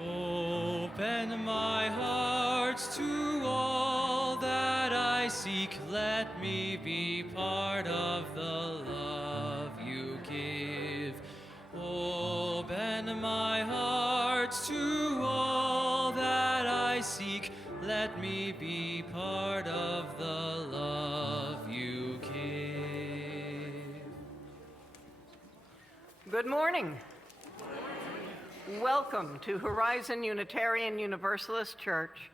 Open my heart to all that I seek. Let me be part of the love you give. Open my heart to all that I seek. Let me be part of the love you give. Good morning. Welcome to Horizon Unitarian Universalist Church.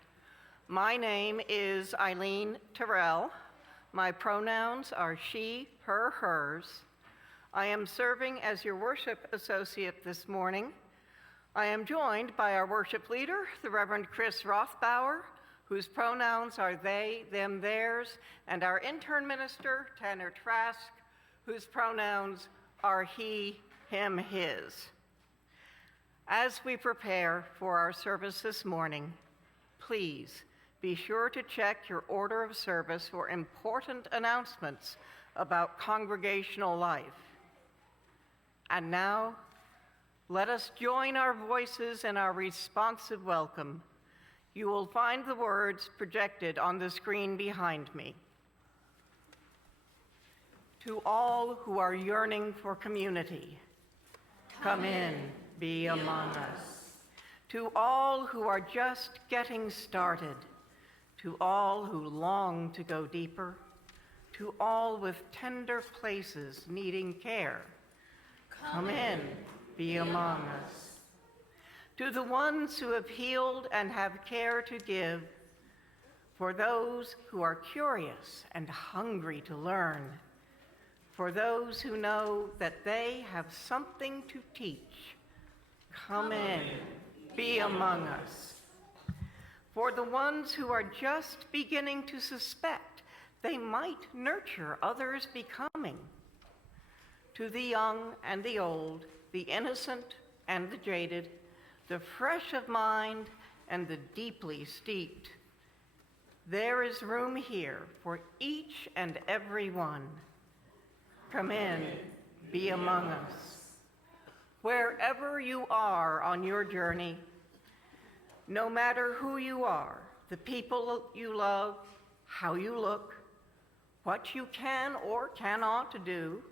My name is Eileen Terrell. My pronouns are she, her, hers. I am serving as your worship associate this morning. I am joined by our worship leader, the Reverend Chris Rothbauer, whose pronouns are they, them, theirs, and our intern minister, Tanner Trask, whose pronouns are he, him, his. As we prepare for our service this morning, please be sure to check your order of service for important announcements about congregational life. And now, let us join our voices in our responsive welcome. You will find the words projected on the screen behind me. To all who are yearning for community, come in. Be among us. To all who are just getting started, to all who long to go deeper, to all with tender places needing care, come in, be among us. To the ones who have healed and have care to give, for those who are curious and hungry to learn, for those who know that they have something to teach, come in, be among us. For the ones who are just beginning to suspect they might nurture others becoming. To the young and the old, the innocent and the jaded, the fresh of mind and the deeply steeped, there is room here for each and every one. Come in, be among us. Wherever you are on your journey, no matter who you are, the people you love, how you look, what you can or cannot do,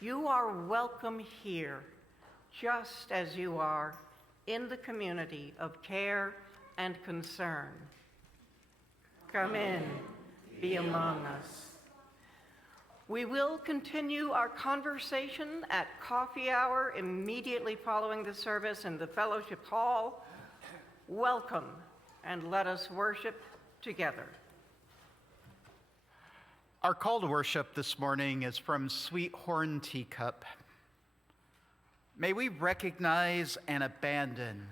you are welcome here, just as you are in the community of care and concern. Come in, be among us. We will continue our conversation at coffee hour immediately following the service in the fellowship hall. Welcome, and let us worship together. Our call to worship this morning is from Sweet Horn Teacup. May we recognize and abandon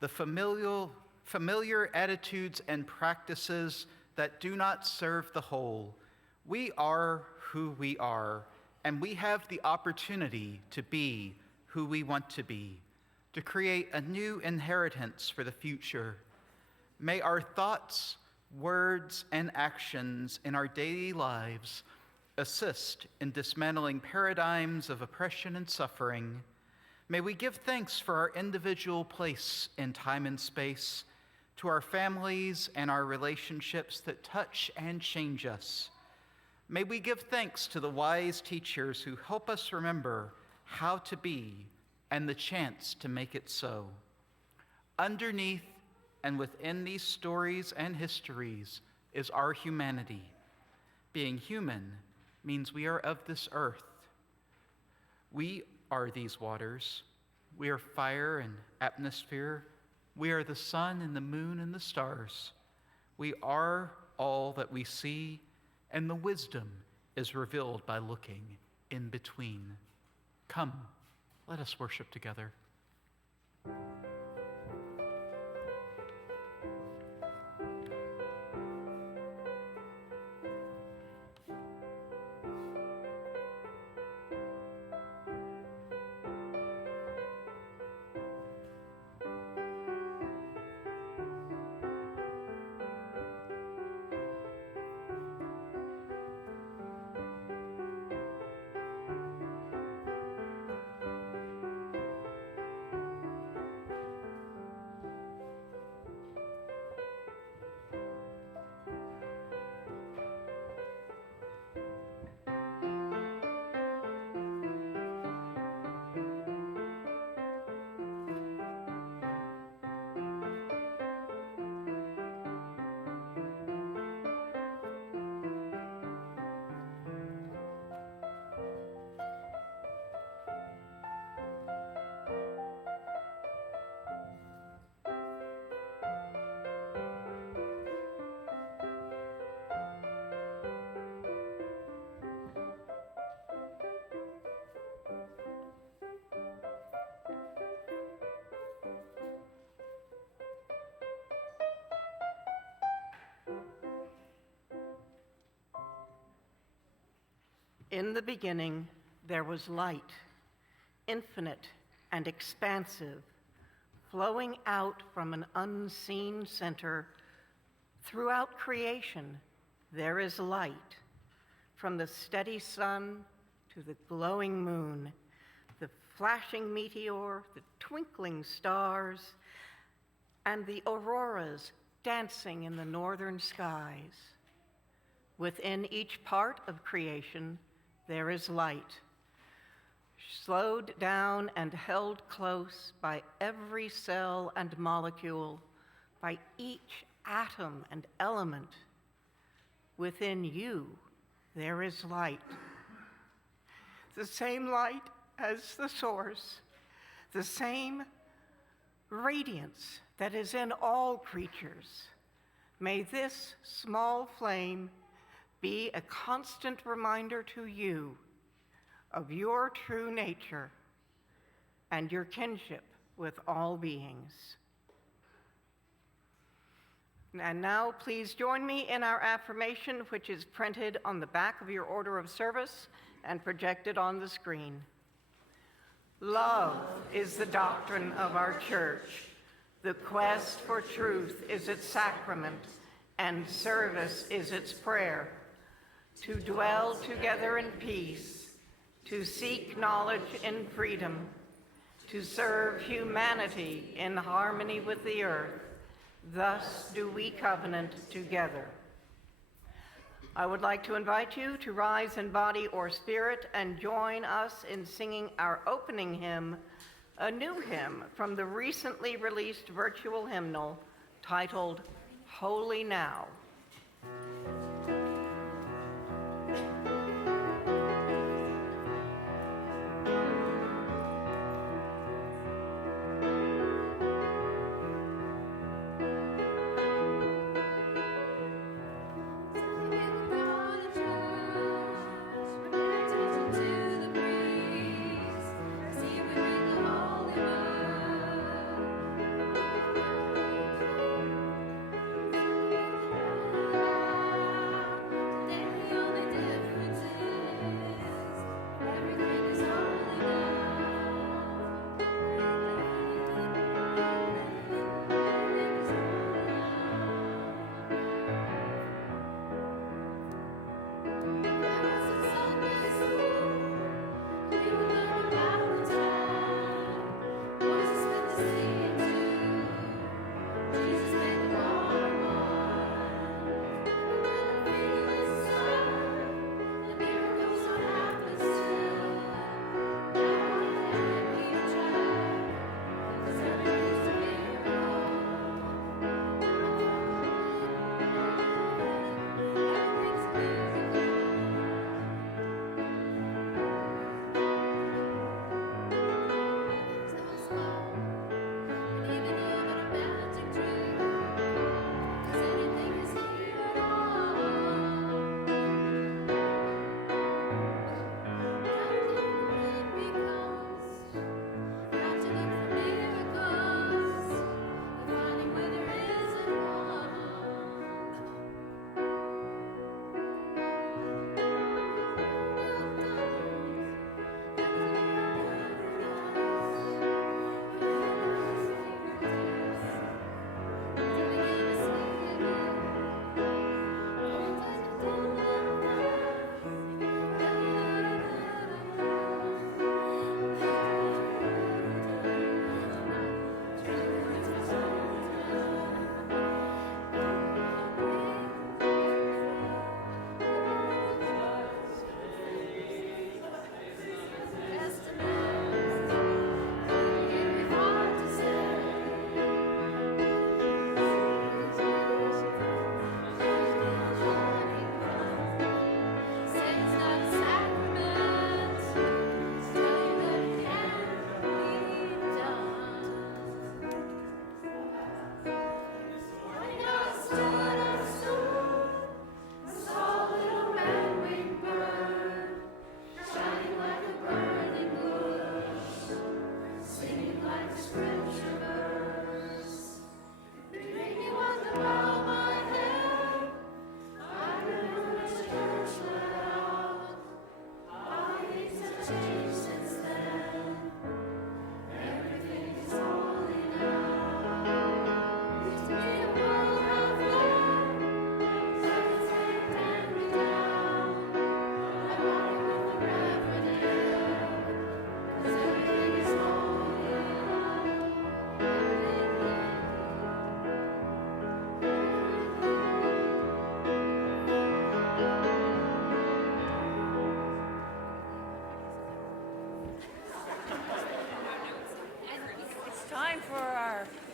the familiar attitudes and practices that do not serve the whole. We are who we are, and we have the opportunity to be who we want to be, to create a new inheritance for the future. May our thoughts, words, and actions in our daily lives assist in dismantling paradigms of oppression and suffering. May we give thanks for our individual place in time and space, to our families and our relationships that touch and change us. May we give thanks to the wise teachers who help us remember how to be and the chance to make it so. Underneath and within these stories and histories is our humanity. Being human means we are of this earth. We are these waters. We are fire and atmosphere. We are the sun and the moon and the stars. We are all that we see, and the wisdom is revealed by looking in between. Come, let us worship together. In the beginning, there was light, infinite and expansive, flowing out from an unseen center. Throughout creation, there is light, from the steady sun to the glowing moon, the flashing meteor, the twinkling stars, and the auroras dancing in the northern skies. Within each part of creation, there is light, slowed down and held close by every cell and molecule, by each atom and element. Within you, there is light. The same light as the source, the same radiance that is in all creatures. May this small flame be a constant reminder to you of your true nature and your kinship with all beings. And now, please join me in our affirmation, which is printed on the back of your order of service and projected on the screen. Love is the doctrine of our church. The quest for truth is its sacrament, and service is its prayer. To dwell together in peace, to seek knowledge in freedom, to serve humanity in harmony with the earth. Thus do we covenant together. I would like to invite you to rise in body or spirit and join us in singing our opening hymn, a new hymn from the recently released virtual hymnal titled Holy Now.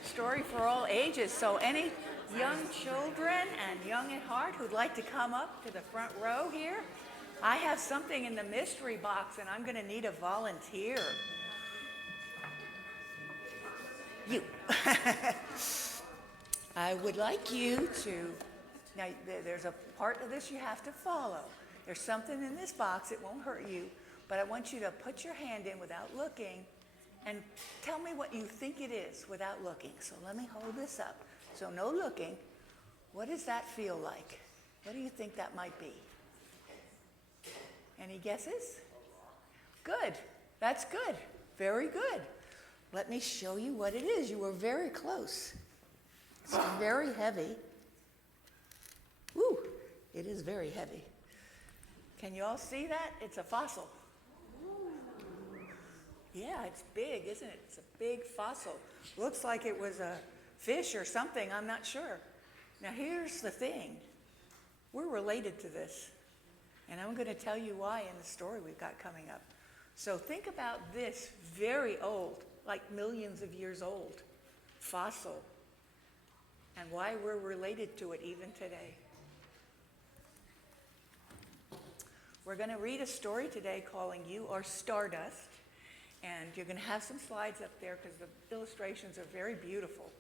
story for all ages. So any young children and young at heart who'd like to come up to the front row here, I have something in the mystery box and I'm going to need a volunteer. You. I would like you to, now there's a part of this you have to follow. There's something in this box, it won't hurt you, but I want you to put your hand in without looking and tell me what you think it is without looking. So let me hold this up. So no looking. What does that feel like? What do you think that might be? Any guesses? Good. That's good. Very good. Let me show you what it is. You were very close. It's very heavy. Woo! It is very heavy. Can you all see that? It's a fossil. Yeah, it's big, isn't it? It's a big fossil. Looks like it was a fish or something, I'm not sure. Now here's the thing. We're related to this. And I'm going to tell you why in the story we've got coming up. So think about this very old, like millions of years old, fossil, and why we're related to it even today. We're going to read a story today calling You Are Stardust. And you're going to have some slides up there because the illustrations are very beautiful.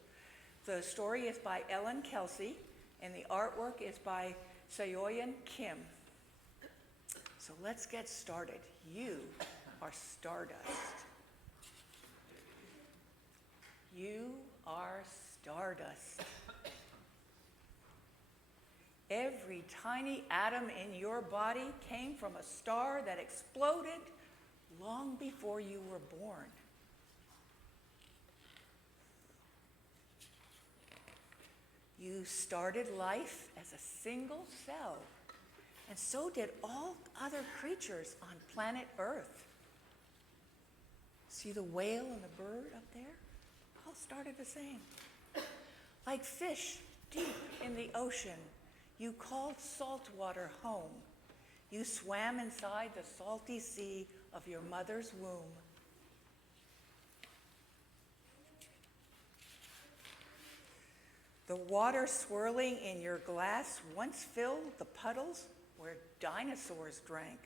The story is by Ellen Kelsey, and the artwork is by Seoyeon Kim. So let's get started. You are stardust. You are stardust. Every tiny atom in your body came from a star that exploded long before you were born. You started life as a single cell, and so did all other creatures on planet Earth. See the whale and the bird up there? All started the same. Like fish deep in the ocean, you called salt water home. You swam inside the salty sea of your mother's womb. The water swirling in your glass once filled the puddles where dinosaurs drank.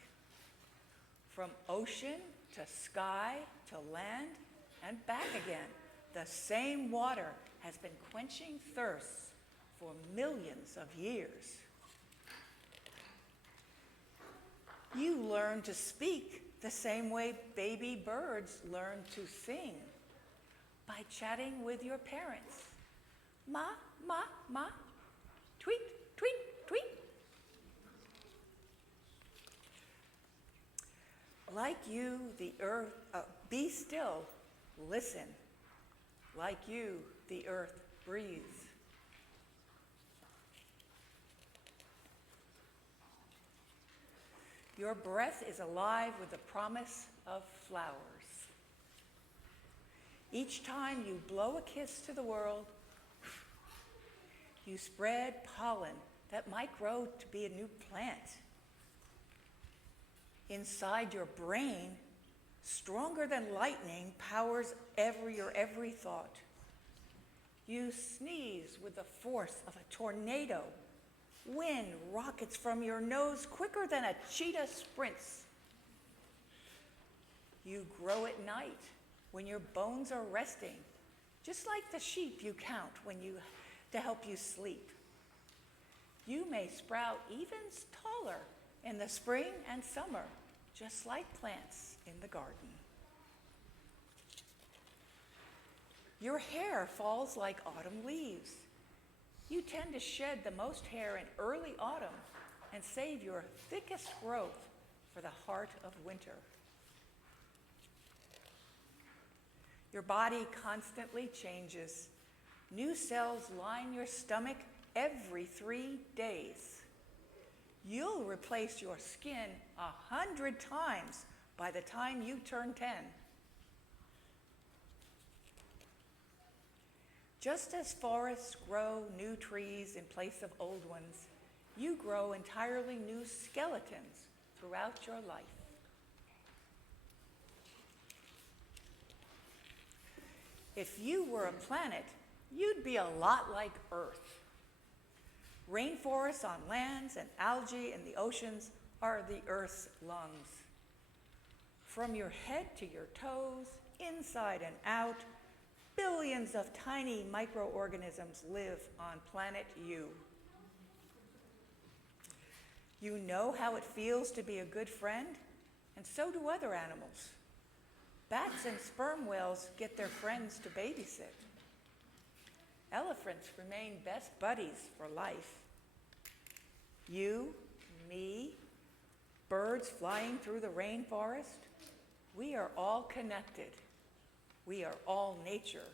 From ocean to sky to land and back again, the same water has been quenching thirsts for millions of years. You learn to speak the same way baby birds learn to sing, by chatting with your parents. Ma, ma, ma, tweet, tweet, tweet. Like you, the earth, be still, listen. Like you, the earth breathes. Your breath is alive with the promise of flowers. Each time you blow a kiss to the world, you spread pollen that might grow to be a new plant. Inside your brain, stronger than lightning, powers your every thought. You sneeze with the force of a tornado. Wind rockets from your nose quicker than a cheetah sprints. You grow at night when your bones are resting, just like the sheep you count to help you sleep. You may sprout even taller in the spring and summer, just like plants in the garden. Your hair falls like autumn leaves. You tend to shed the most hair in early autumn and save your thickest growth for the heart of winter. Your body constantly changes. New cells line your stomach every 3 days. You'll replace your skin 100 times by the time you turn 10. Just as forests grow new trees in place of old ones, you grow entirely new skeletons throughout your life. If you were a planet, you'd be a lot like Earth. Rainforests on lands and algae in the oceans are the Earth's lungs. From your head to your toes, inside and out, billions of tiny microorganisms live on planet U. You know how it feels to be a good friend, and so do other animals. Bats and sperm whales get their friends to babysit. Elephants remain best buddies for life. You, me, birds flying through the rainforest, we are all connected. We are all nature.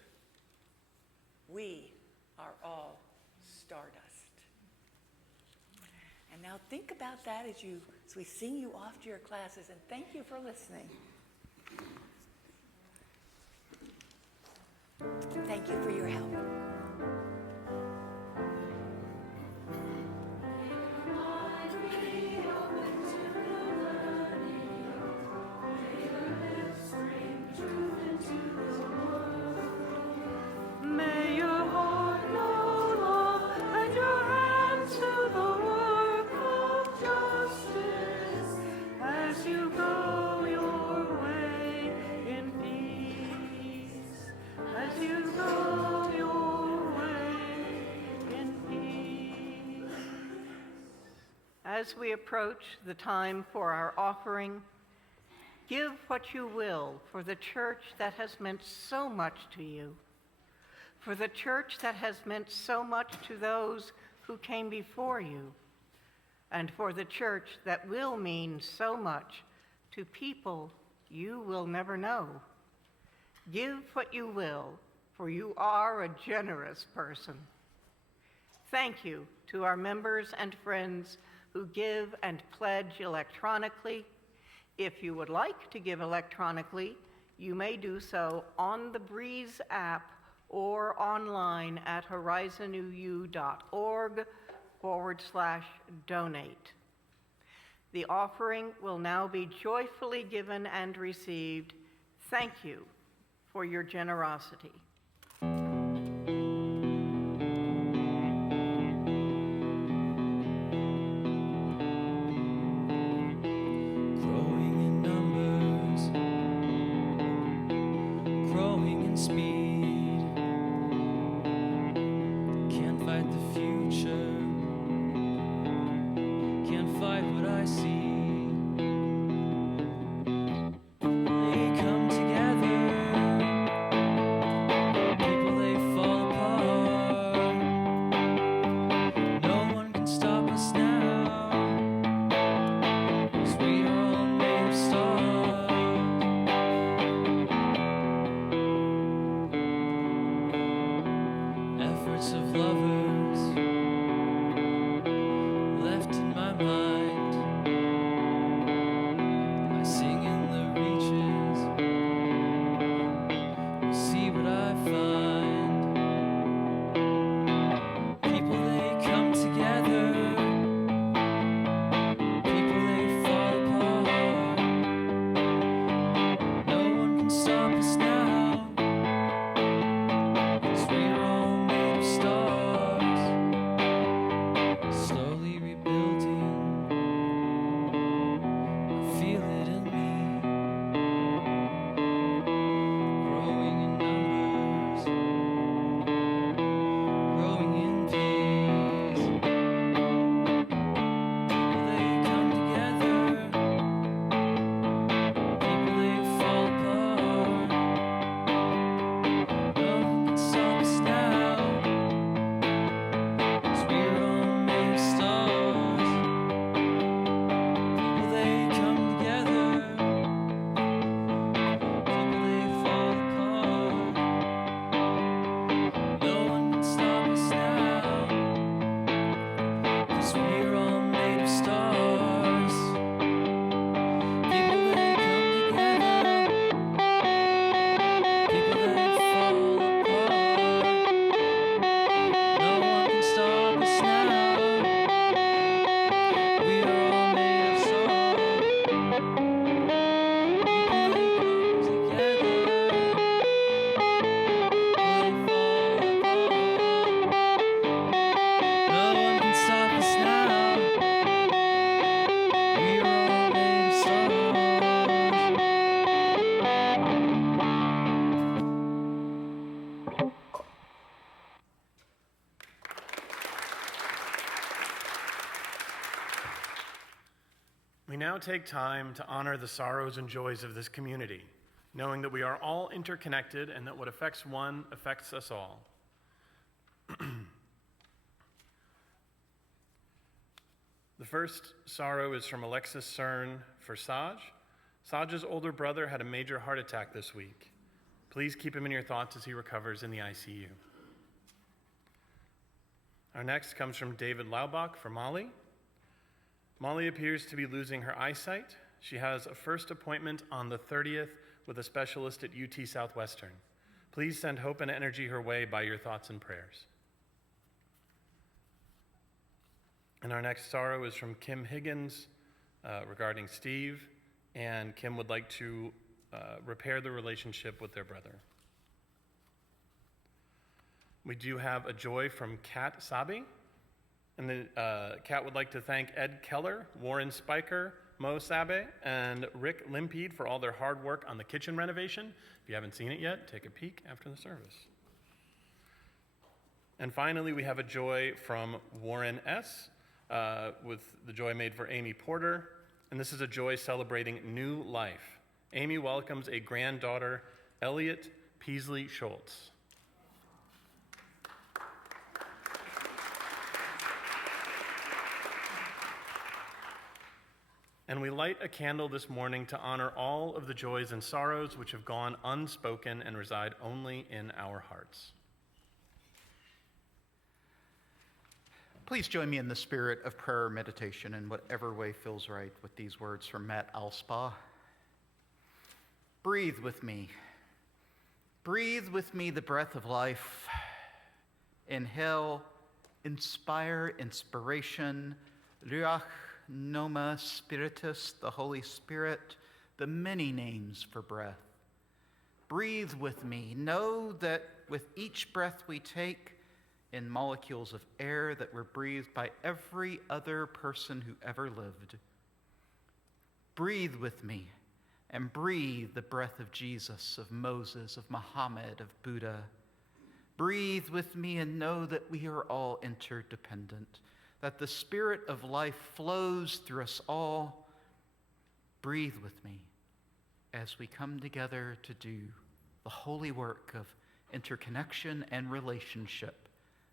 We are all stardust. And now think about that as we sing you off to your classes, and thank you for listening. Thank you for your help. May your heart know love and your hands do the work of justice as you go your way in peace. As you go your way in peace. As we approach the time for our offering, give what you will for the church that has meant so much to you, for the church that has meant so much to those who came before you, and for the church that will mean so much to people you will never know. Give what you will, for you are a generous person. Thank you to our members and friends who give and pledge electronically. If you would like to give electronically, you may do so on the Breeze app or online at horizonuu.org/donate. The offering will now be joyfully given and received. Thank you for your generosity. Growing in numbers, growing in speed. Can't fight the future, can't fight what I see. They come together, people they fall apart. No one can stop us now, 'cause we are all made of stars. Efforts of lovers left in my mind. I sing in the reaches, see what I find. People they come together, people they fall apart. No one can stop us now, 'cause we're all made of stars. now take time to honor the sorrows and joys of this community, knowing that we are all interconnected and that what affects one affects us all. The first sorrow is from Alexis Cern for Saj. Saj's older brother had a major heart attack this week. Please keep him in your thoughts as he recovers in the ICU. Our next comes from David Laubach for Molly. Molly appears to be losing her eyesight. She has a first appointment on the 30th with a specialist at UT Southwestern. Please send hope and energy her way by your thoughts and prayers. And our next sorrow is from Kim Higgins regarding Steve, and Kim would like to repair the relationship with their brother. We do have a joy from Kat Sabi, and Kat would like to thank Ed Keller, Warren Spiker, Mo Sabe, and Rick Limpede for all their hard work on the kitchen renovation. If you haven't seen it yet, take a peek after the service. And finally, we have a joy from Warren S., with the joy made for Amy Porter, and this is a joy celebrating new life. Amy welcomes a granddaughter, Elliot Peasley Schultz. And we light a candle this morning to honor all of the joys and sorrows which have gone unspoken and reside only in our hearts. Please join me in the spirit of prayer or meditation in whatever way feels right with these words from Matt Alspaugh. Breathe with me. Breathe with me the breath of life. Inhale, inspire, inspiration, Ruach Noma Spiritus, the Holy Spirit, the many names for breath. Breathe with me. Know that with each breath we take, in molecules of air that were breathed by every other person who ever lived. Breathe with me and breathe the breath of Jesus, of Moses, of Muhammad, of Buddha. Breathe with me and know that we are all interdependent, that the spirit of life flows through us all. Breathe with me as we come together to do the holy work of interconnection and relationship,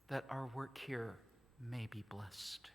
that our work here may be blessed.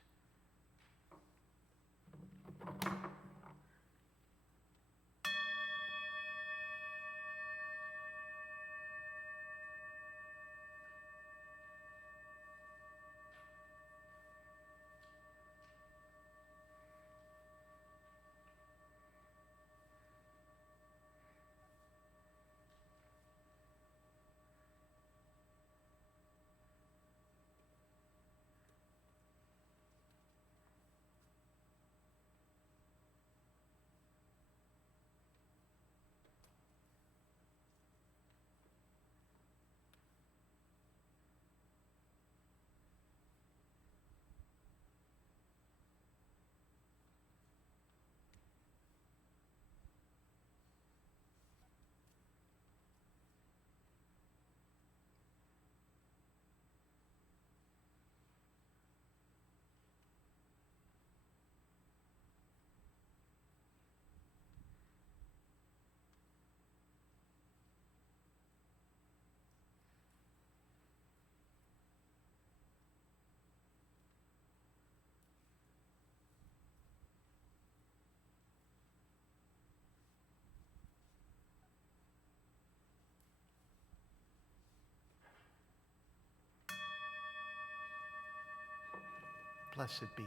Blessed be.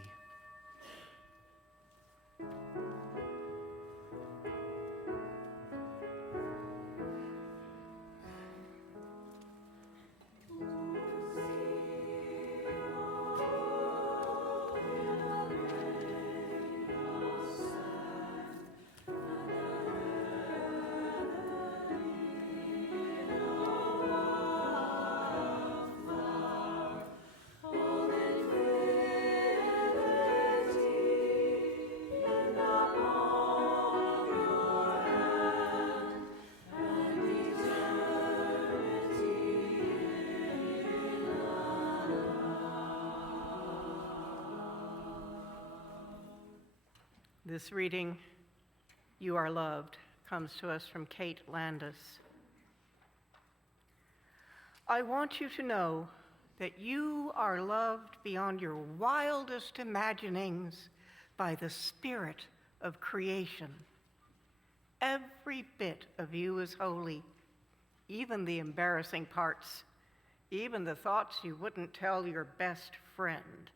Holy This reading, You Are Loved, comes to us from Kate Landis. I want you to know that you are loved beyond your wildest imaginings by the Spirit of creation. Every bit of you is holy, even the embarrassing parts, even the thoughts you wouldn't tell your best friend.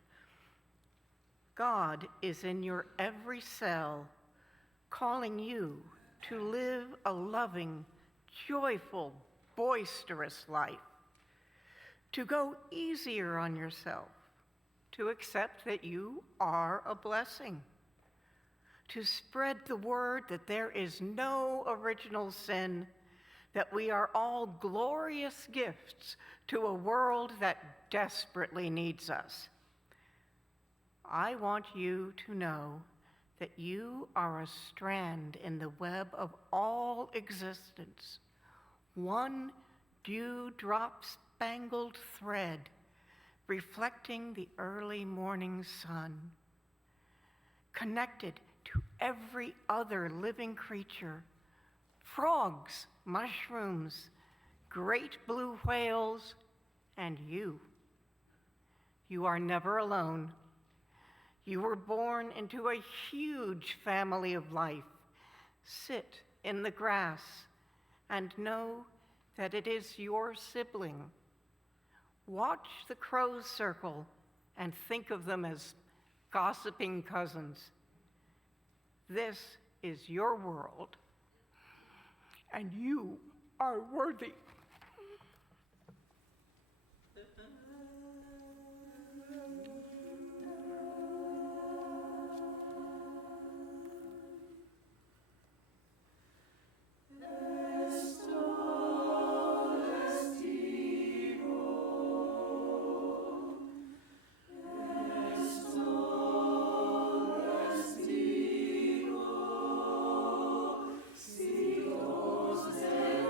God is in your every cell, calling you to live a loving, joyful, boisterous life, to go easier on yourself, to accept that you are a blessing, to spread the word that there is no original sin, that we are all glorious gifts to a world that desperately needs us. I want you to know that you are a strand in the web of all existence, one dew-drop-spangled thread reflecting the early morning sun, connected to every other living creature, frogs, mushrooms, great blue whales, and you. You are never alone. You were born into a huge family of life. Sit in the grass and know that it is your sibling. Watch the crows circle and think of them as gossiping cousins. This is your world, and you are worthy.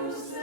Deus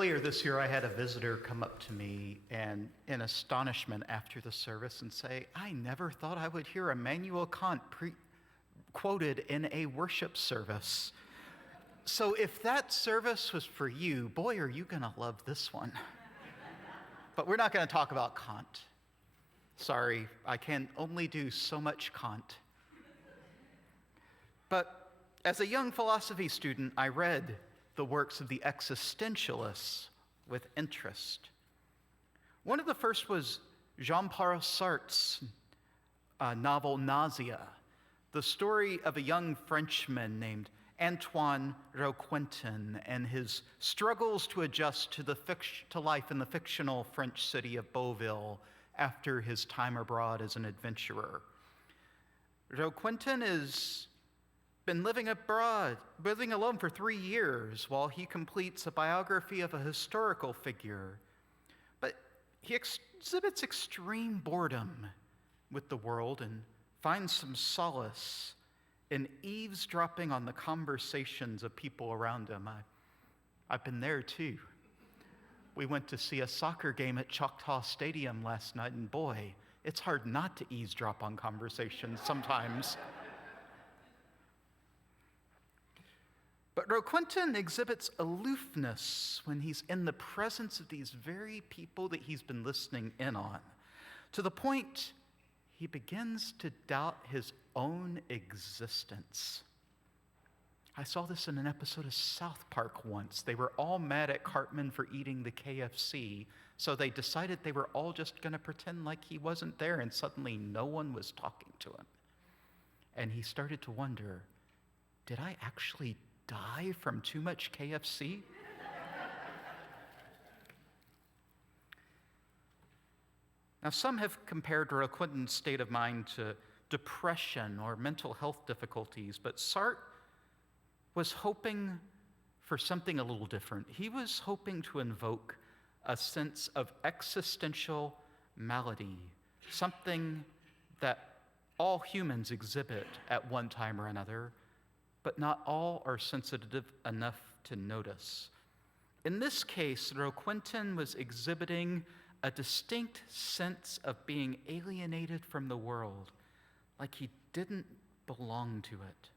Earlier this year, I had a visitor come up to me and in astonishment after the service and say, I never thought I would hear Immanuel Kant quoted in a worship service. So if that service was for you, boy, are you going to love this one. But we're not going to talk about Kant. Sorry, I can only do so much Kant. But as a young philosophy student, I read the works of the existentialists with interest. One of the first was Jean-Paul Sartre's novel Nausea, the story of a young Frenchman named Antoine Roquentin and his struggles to adjust to life in the fictional French city of Beauville after his time abroad as an adventurer. Roquentin has been living alone for 3 years while he completes a biography of a historical figure. But he exhibits extreme boredom with the world and finds some solace in eavesdropping on the conversations of people around him. I've been there too. We went to see a soccer game at Choctaw Stadium last night, and boy, it's hard not to eavesdrop on conversations sometimes. But Roquentin exhibits aloofness when he's in the presence of these very people that he's been listening in on, to the point he begins to doubt his own existence. I saw this in an episode of South Park once. They were all mad at Cartman for eating the KFC, so they decided they were all just going to pretend like he wasn't there, and suddenly no one was talking to him. And he started to wonder, did I actually die from too much KFC? Now, some have compared Roquentin's state of mind to depression or mental health difficulties, but Sartre was hoping for something a little different. He was hoping to invoke a sense of existential malady, something that all humans exhibit at one time or another, but not all are sensitive enough to notice. In this case, Roquentin was exhibiting a distinct sense of being alienated from the world, like he didn't belong to it.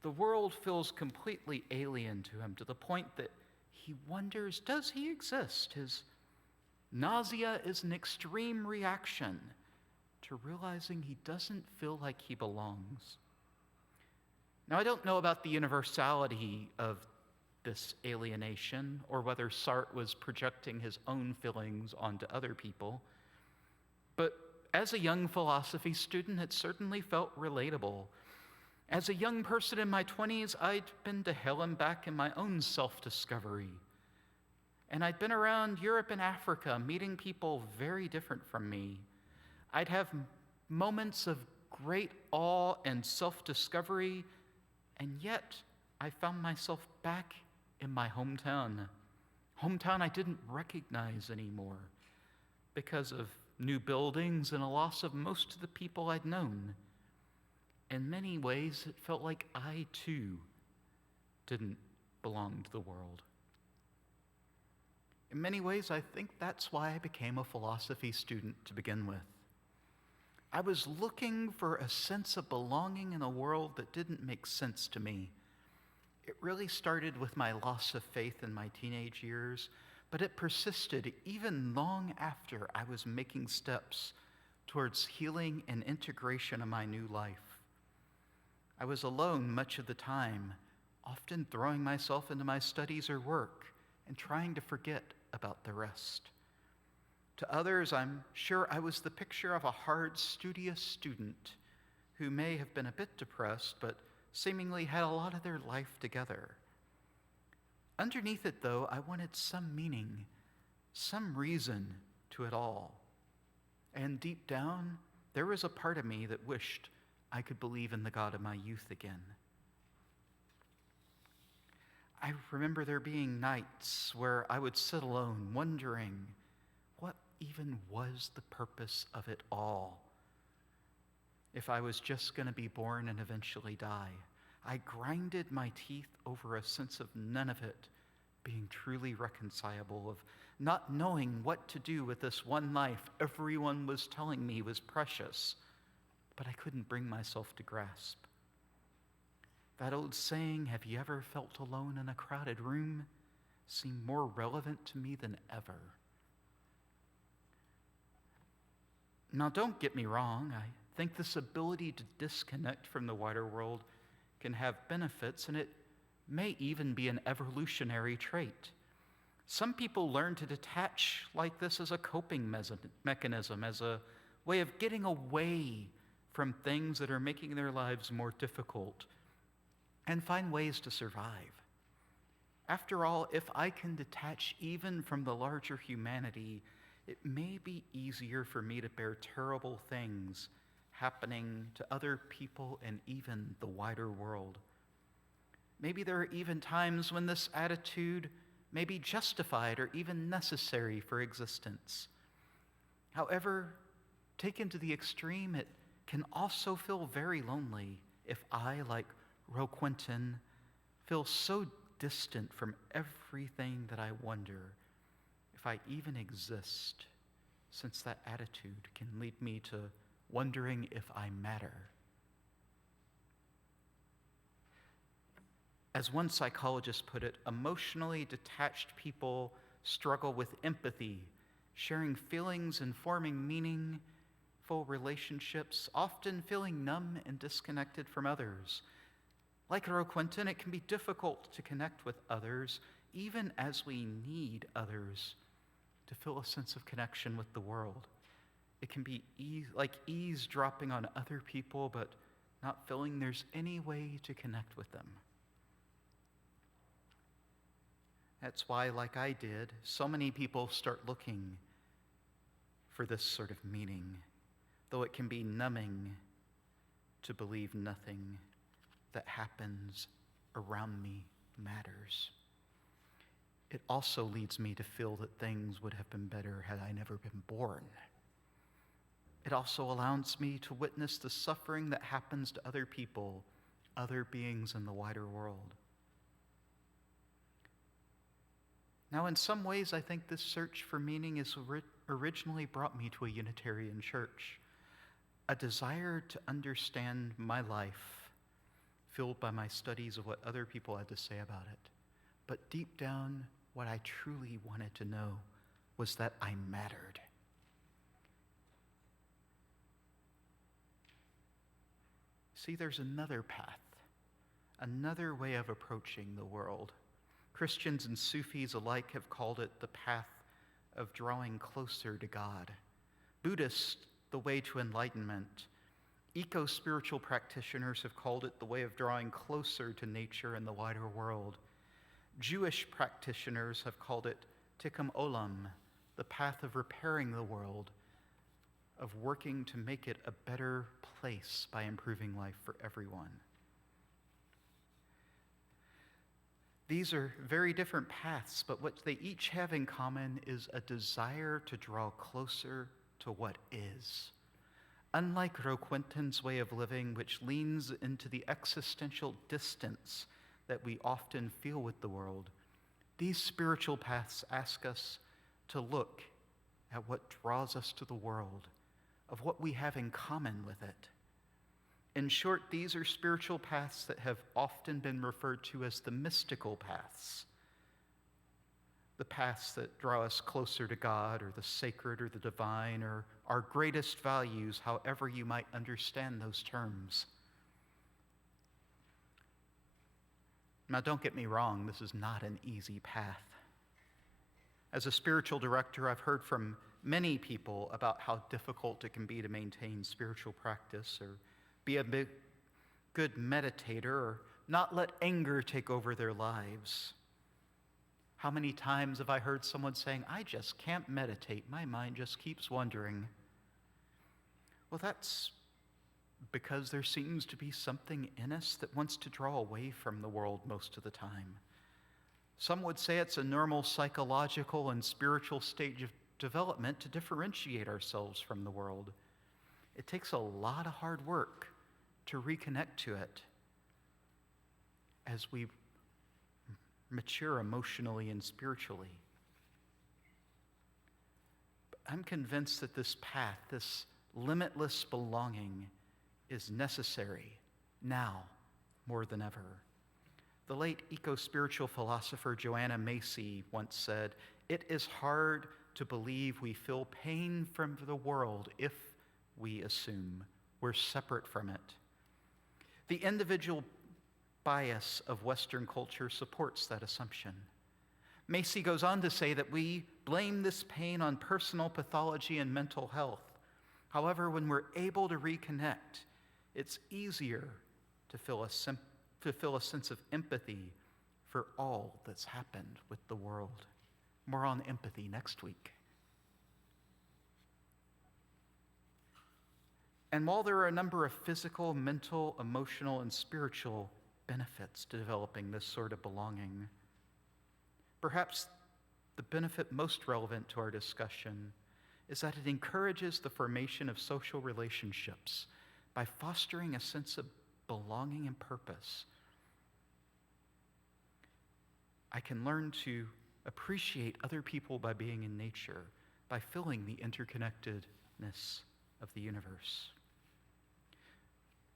The world feels completely alien to him, to the point that he wonders, does he exist? His nausea is an extreme reaction to realizing he doesn't feel like he belongs. Now, I don't know about the universality of this alienation, or whether Sartre was projecting his own feelings onto other people, but as a young philosophy student, it certainly felt relatable. As a young person in my 20s, I'd been to hell and back in my own self-discovery. And I'd been around Europe and Africa, meeting people very different from me. I'd have moments of great awe and self-discovery, and yet I found myself back in my hometown I didn't recognize anymore because of new buildings and a loss of most of the people I'd known. In many ways, it felt like I, too, didn't belong to the world. In many ways, I think that's why I became a philosophy student to begin with. I was looking for a sense of belonging in a world that didn't make sense to me. It really started with my loss of faith in my teenage years, but it persisted even long after I was making steps towards healing and integration of my new life. I was alone much of the time, often throwing myself into my studies or work and trying to forget about the rest. To others, I'm sure I was the picture of a hard, studious student who may have been a bit depressed, but seemingly had a lot of their life together. Underneath it, though, I wanted some meaning, some reason to it all. And deep down, there was a part of me that wished I could believe in the God of my youth again. I remember there being nights where I would sit alone, wondering what even was the purpose of it all. If I was just going to be born and eventually die, I grinded my teeth over a sense of none of it being truly reconcilable, of not knowing what to do with this one life everyone was telling me was precious, but I couldn't bring myself to grasp. That old saying, have you ever felt alone in a crowded room, seemed more relevant to me than ever. Now, don't get me wrong. I think this ability to disconnect from the wider world can have benefits, and it may even be an evolutionary trait. Some people learn to detach like this as a coping mechanism, as a way of getting away from things that are making their lives more difficult, and find ways to survive. After all, if I can detach even from the larger humanity, it may be easier for me to bear terrible things happening to other people and even the wider world. Maybe there are even times when this attitude may be justified or even necessary for existence. However, taken to the extreme, it can also feel very lonely if I, like Roquentin, feel so distant from everything that I wonder if I even exist, since that attitude can lead me to wondering if I matter. As one psychologist put it, emotionally detached people struggle with empathy, sharing feelings and forming meaningful relationships, often feeling numb and disconnected from others. Like Roquentin, it can be difficult to connect with others, even as we need others to feel a sense of connection with the world. It can be like eavesdropping on other people, but not feeling there's any way to connect with them. That's why, like I did, so many people start looking for this sort of meaning, though it can be numbing to believe nothing that happens around me matters. It also leads me to feel that things would have been better had I never been born. It also allows me to witness the suffering that happens to other people, other beings in the wider world. Now, in some ways, I think this search for meaning is originally brought me to a Unitarian church, a desire to understand my life, fueled by my studies of what other people had to say about it. But deep down, what I truly wanted to know was that I mattered. See, there's another path, another way of approaching the world. Christians and Sufis alike have called it the path of drawing closer to God. Buddhists, the way to enlightenment. Eco-spiritual practitioners have called it the way of drawing closer to nature and the wider world. Jewish practitioners have called it tikkun olam, the path of repairing the world, of working to make it a better place by improving life for everyone. These are very different paths, but what they each have in common is a desire to draw closer to what is. Unlike Roquentin's way of living, which leans into the existential distance that we often feel with the world, these spiritual paths ask us to look at what draws us to the world, of what we have in common with it. In short, these are spiritual paths that have often been referred to as the mystical paths, the paths that draw us closer to God or the sacred or the divine or our greatest values, however you might understand those terms. Now, don't get me wrong, this is not an easy path. As a spiritual director, I've heard from many people about how difficult it can be to maintain spiritual practice or be a good meditator or not let anger take over their lives. How many times have I heard someone saying, I just can't meditate, my mind just keeps wandering. Well, that's because there seems to be something in us that wants to draw away from the world most of the time. Some would say it's a normal psychological and spiritual stage of development to differentiate ourselves from the world. It takes a lot of hard work to reconnect to it as we mature emotionally and spiritually. But I'm convinced that this path, this limitless belonging, is necessary now more than ever. The late eco-spiritual philosopher Joanna Macy once said, "It is hard to believe we feel pain from the world if we assume we're separate from it." The individual bias of Western culture supports that assumption. Macy goes on to say that we blame this pain on personal pathology and mental health. However, when we're able to reconnect, it's easier to feel a sense of empathy for all that's happened with the world. More on empathy next week. And while there are a number of physical, mental, emotional, and spiritual benefits to developing this sort of belonging, perhaps the benefit most relevant to our discussion is that it encourages the formation of social relationships by fostering a sense of belonging and purpose. I can learn to appreciate other people by being in nature, by feeling the interconnectedness of the universe.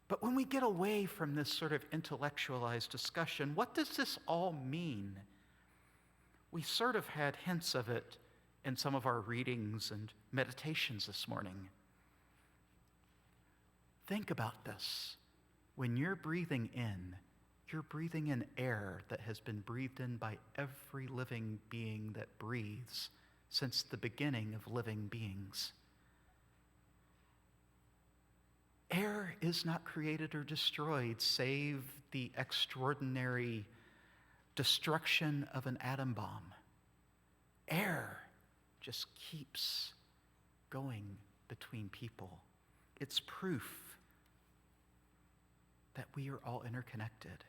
But when we get away from this sort of intellectualized discussion, what does this all mean? We sort of had hints of it in some of our readings and meditations this morning. Think about this. When you're breathing in air that has been breathed in by every living being that breathes since the beginning of living beings. Air is not created or destroyed save the extraordinary destruction of an atom bomb. Air just keeps going between people. It's proof that we are all interconnected.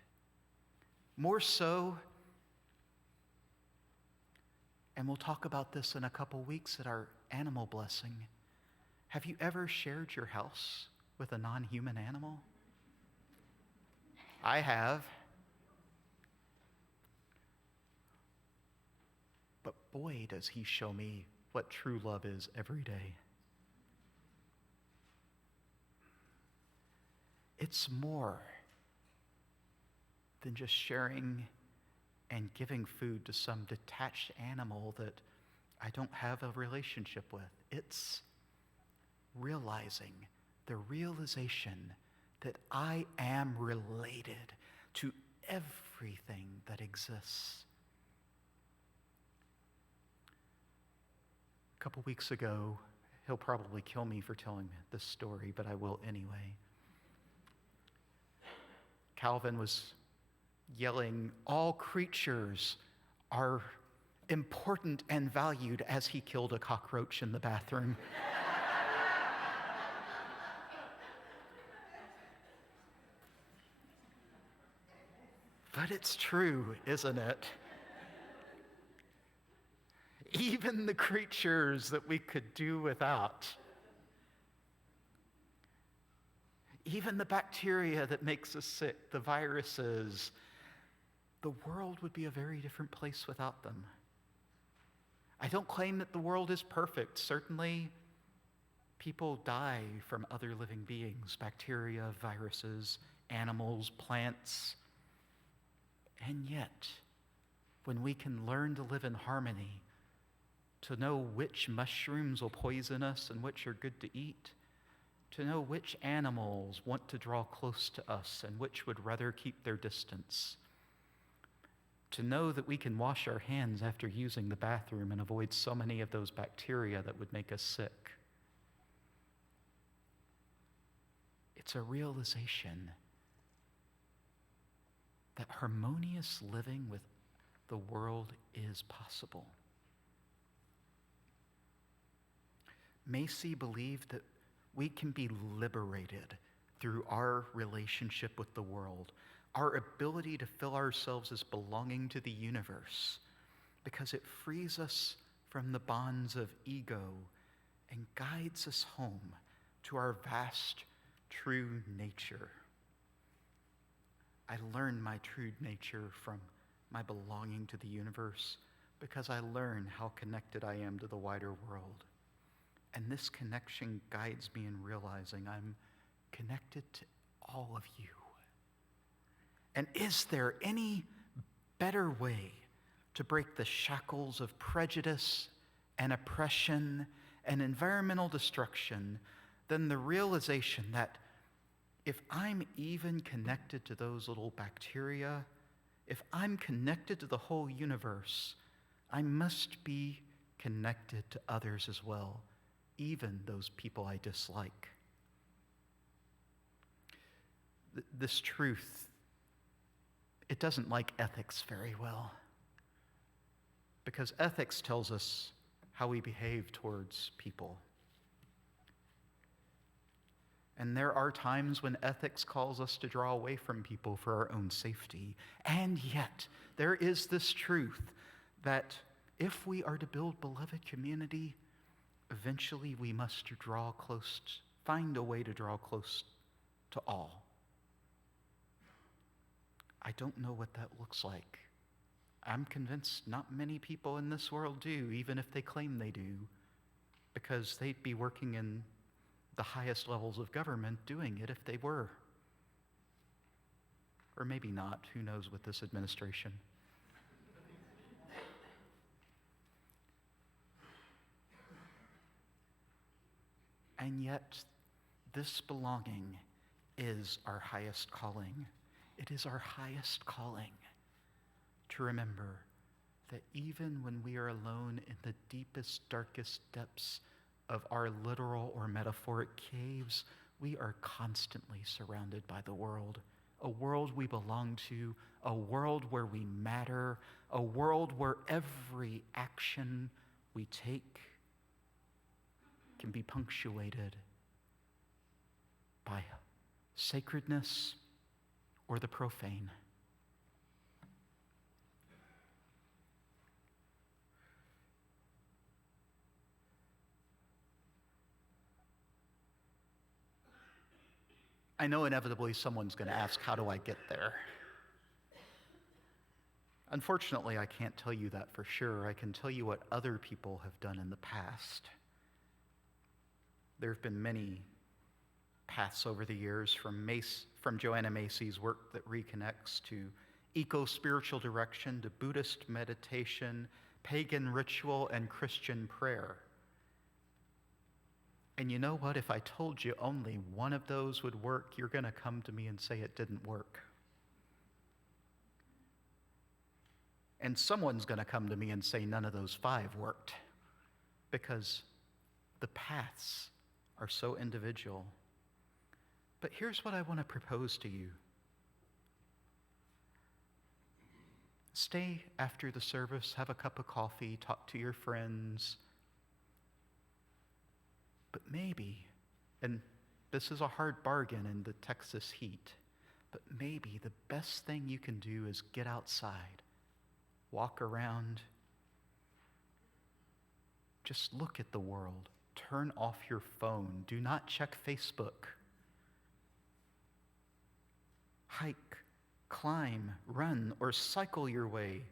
More so, and we'll talk about this in a couple weeks at our animal blessing, have you ever shared your house with a non-human animal? I have. But boy, does he show me what true love is every day. It's more than just sharing and giving food to some detached animal that I don't have a relationship with. It's realizing the realization that I am related to everything that exists. A couple weeks ago, he'll probably kill me for telling this story, but I will anyway. Calvin was yelling, "All creatures are important and valued," as he killed a cockroach in the bathroom. But it's true, isn't it? Even the creatures that we could do without, even the bacteria that makes us sick, the viruses, the world would be a very different place without them. I don't claim that the world is perfect. Certainly, people die from other living beings, bacteria, viruses, animals, plants. And yet, when we can learn to live in harmony, to know which mushrooms will poison us and which are good to eat, to know which animals want to draw close to us and which would rather keep their distance, to know that we can wash our hands after using the bathroom and avoid so many of those bacteria that would make us sick. It's a realization that harmonious living with the world is possible. Macy believed that we can be liberated through our relationship with the world, our ability to feel ourselves as belonging to the universe, because it frees us from the bonds of ego and guides us home to our vast, true nature. I learned my true nature from my belonging to the universe, because I learn how connected I am to the wider world. And this connection guides me in realizing I'm connected to all of you. And is there any better way to break the shackles of prejudice and oppression and environmental destruction than the realization that if I'm even connected to those little bacteria, if I'm connected to the whole universe, I must be connected to others as well, even those people I dislike. This truth, it doesn't like ethics very well, because ethics tells us how we behave towards people. And there are times when ethics calls us to draw away from people for our own safety. And yet, there is this truth that if we are to build beloved community, eventually we must draw close, find a way to draw close to all. I don't know what that looks like. I'm convinced not many people in this world do, even if they claim they do, because they'd be working in the highest levels of government doing it if they were. Or maybe not, who knows with this administration. And yet, this belonging is our highest calling. It is our highest calling to remember that even when we are alone in the deepest, darkest depths of our literal or metaphoric caves, we are constantly surrounded by the world. A world we belong to, a world where we matter, a world where every action we take can be punctuated by sacredness or the profane. I know inevitably someone's going to ask, how do I get there? Unfortunately, I can't tell you that for sure. I can tell you what other people have done in the past. There have been many paths over the years, from Joanna Macy's work that reconnects to eco-spiritual direction to Buddhist meditation, pagan ritual, and Christian prayer. And you know what? If I told you only one of those would work, you're going to come to me and say it didn't work. And someone's going to come to me and say none of those 5 worked, because the paths are so individual. But here's what I want to propose to you. Stay after the service, have a cup of coffee, talk to your friends. But maybe, and this is a hard bargain in the Texas heat, but maybe the best thing you can do is get outside, walk around, just look at the world, turn off your phone, do not check Facebook. Hike, climb, run, or cycle your way,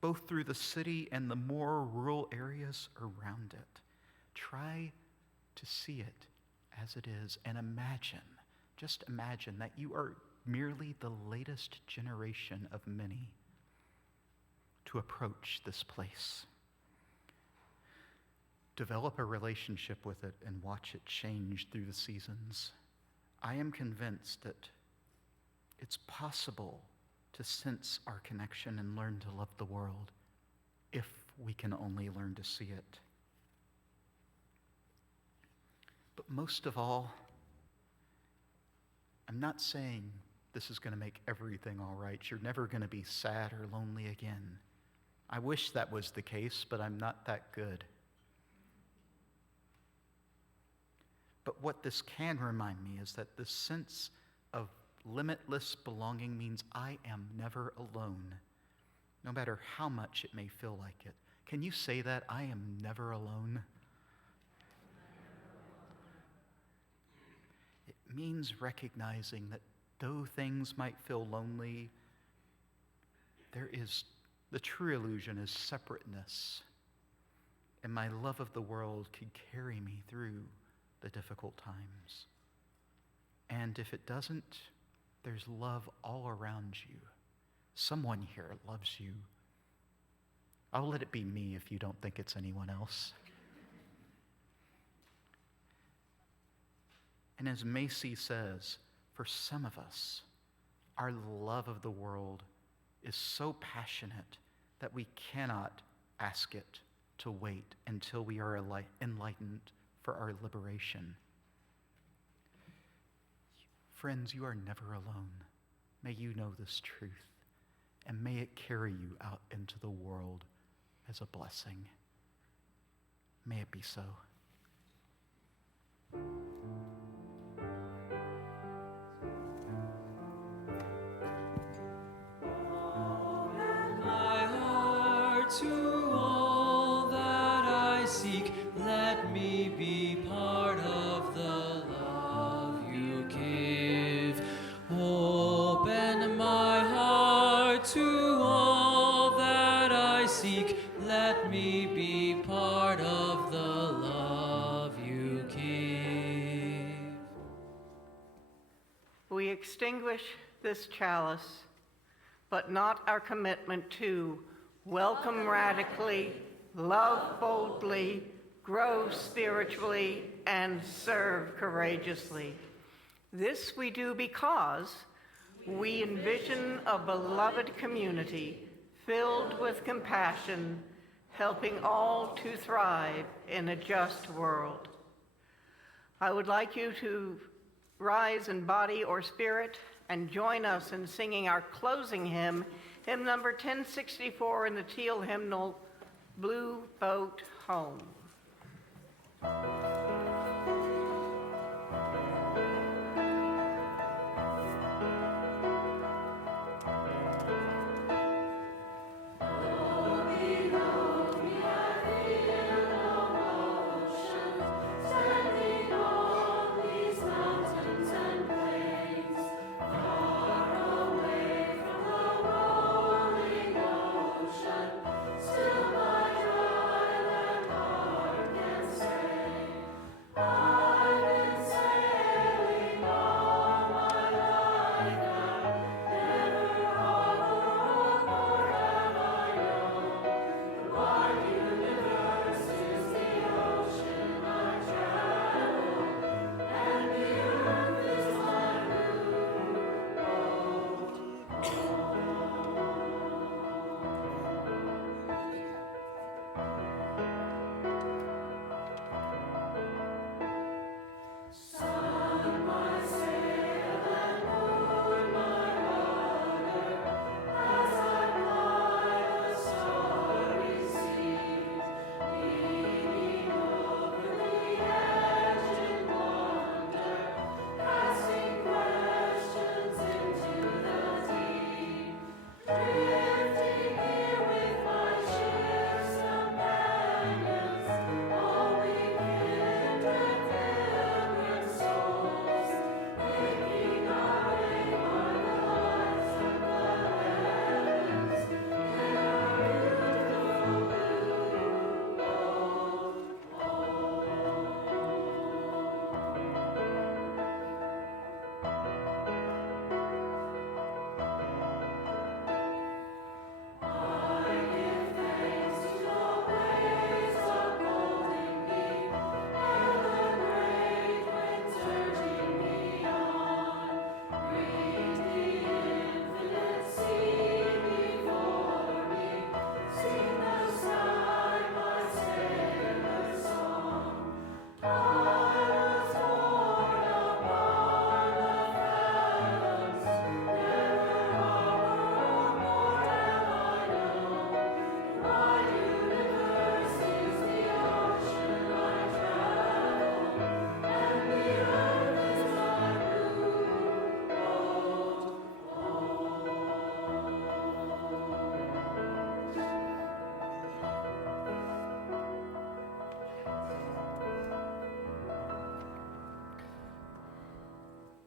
both through the city and the more rural areas around it. Try to see it as it is and imagine, just imagine that you are merely the latest generation of many to approach this place. Develop a relationship with it and watch it change through the seasons. I am convinced that it's possible to sense our connection and learn to love the world if we can only learn to see it. But most of all, I'm not saying this is going to make everything all right. You're never going to be sad or lonely again. I wish that was the case, but I'm not that good. But what this can remind me is that this sense of limitless belonging means I am never alone, no matter how much it may feel like it. Can you say that? I am never alone. It means recognizing that though things might feel lonely, there is The true illusion is separateness, and my love of the world could carry me through the difficult times. And if it doesn't, there's love all around you. Someone here loves you. I'll let it be me if you don't think it's anyone else. And as Macy says, for some of us, our love of the world is so passionate that we cannot ask it to wait until we are enlightened for our liberation. Friends, you are never alone. May you know this truth, and may it carry you out into the world as a blessing. May it be so. To all that I seek, let me be part of the love you give. Open my heart to all that I seek, let me be part of the love you give. We extinguish this chalice, but not our commitment to welcome radically, love boldly, grow spiritually, and serve courageously. This we do because we envision a beloved community filled with compassion, helping all to thrive in a just world. I would like you to rise in body or spirit and join us in singing our closing hymn, hymn number 1064 in the teal hymnal, Blue Boat Home.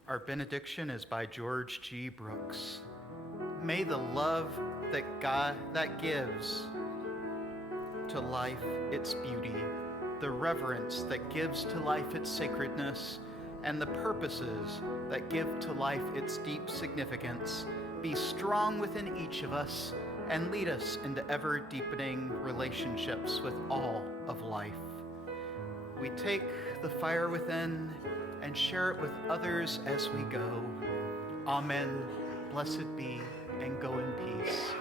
Our benediction is by George G. Brooks. may the love that gives to life its beauty, the reverence that gives to life its sacredness, and the purposes that give to life its deep significance be strong within each of us and lead us into ever-deepening relationships with all of life. We take the fire within and share it with others as we go. Amen. Blessed be, and go in peace.